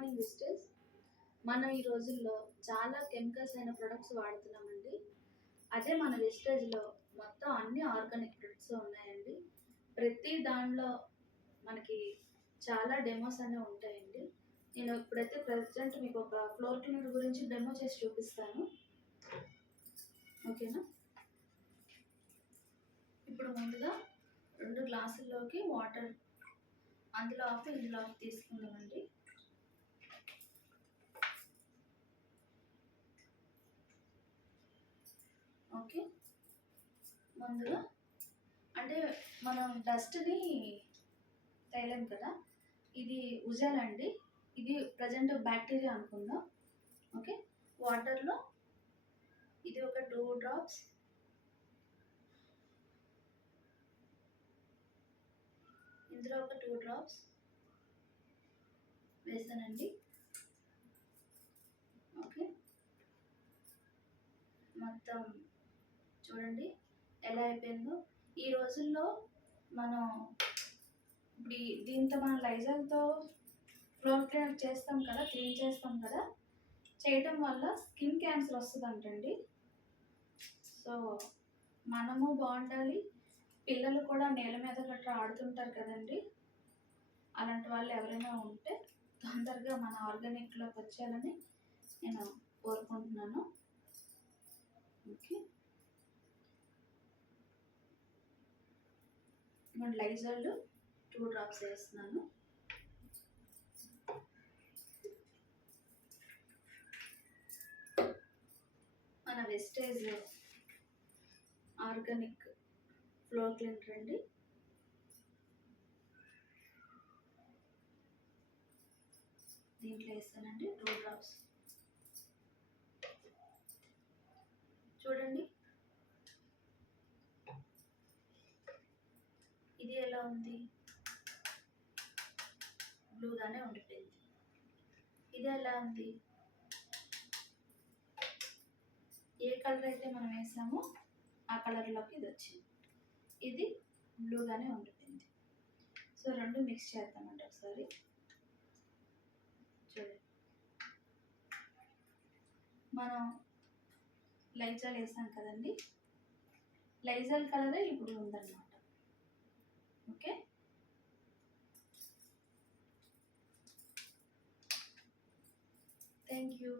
Morning visitors. మనం ఈ రోజుల్లో చాలా కెమికల్స్ అయిన ప్రొడక్ట్స్ వాడుతున్నామండి. అదే మన విజిటేజ్లో మొత్తం అన్ని ఆర్గానిక్ ప్రొడక్ట్స్ ఉన్నాయండి. ప్రతి దానిలో మనకి చాలా డెమోస్ అనేవి ఉంటాయండి. నేను ఇప్పుడైతే ప్రజెంట్ మీకు ఒక ఫ్లోర్ క్లీనర్ గురించి డెమో చేసి చూపిస్తాను. ఓకేనా? ఇప్పుడు ముందుగా 2 గ్లాసుల్లోకి వాటర్, అందులో ఆఫ్ ఇందులో ఆఫ్ తీసుకుందామండి. ఓకే, ముందుగా అంటే మనం డస్ట్ని తేలేం కదా, ఇది ఉజాలండి. ఇది ప్రజెంట్ బ్యాక్టీరియా అనుకుందాం. ఓకే, వాటర్లో ఇది ఒక 2 డ్రాప్స్, ఇందులో ఒక 2 డ్రాప్స్ వేసానండి. ఓకే, మొత్తం చూడండి ఎలా అయిపోయిందో. ఈ రోజుల్లో మనం ఇప్పుడు దీంతో మనం లైజాల్తో ఫ్లోర్ క్లీన్ చేస్తాం కదా, క్లీన్ చేస్తాం కదా, చేయటం వల్ల స్కిన్ క్యాన్సర్ వస్తుందంటండి. సో మనము బాగుండాలి, పిల్లలు కూడా నేల మీద గట్రా ఆడుతుంటారు కదండి, అలాంటి వాళ్ళు ఎవరైనా ఉంటే తొందరగా మన ఆర్గానిక్లోకి వచ్చేయాలని నేను కోరుకుంటున్నాను. ఓకే, నేను లైజాల్ 2 డ్రాప్స్ వేస్తున్నాను. మన వెస్టేజ్ ఆర్గానిక్ ఫ్లోర్ క్లీనర్ అండి. దీంట్లో వేస్తానండి 2 డ్రాప్స్. చూడండి ఇది ఎలా ఉంది, బ్లూగానే ఉండిపోయింది. ఇది ఎలా ఉంది, ఏ కలర్ అయితే మనం వేసామో ఆ కలర్లోకి ఇది వచ్చింది. ఇది బ్లూగానే ఉండిపోయింది. సో 2 మిక్స్ చేద్దామండి ఒకసారి. చూడండి, మనం లైజాల్ వేసాం కదండి, లైజాల్ కలరే ఇప్పుడు ఉందన్నమాట. Okay, thank you.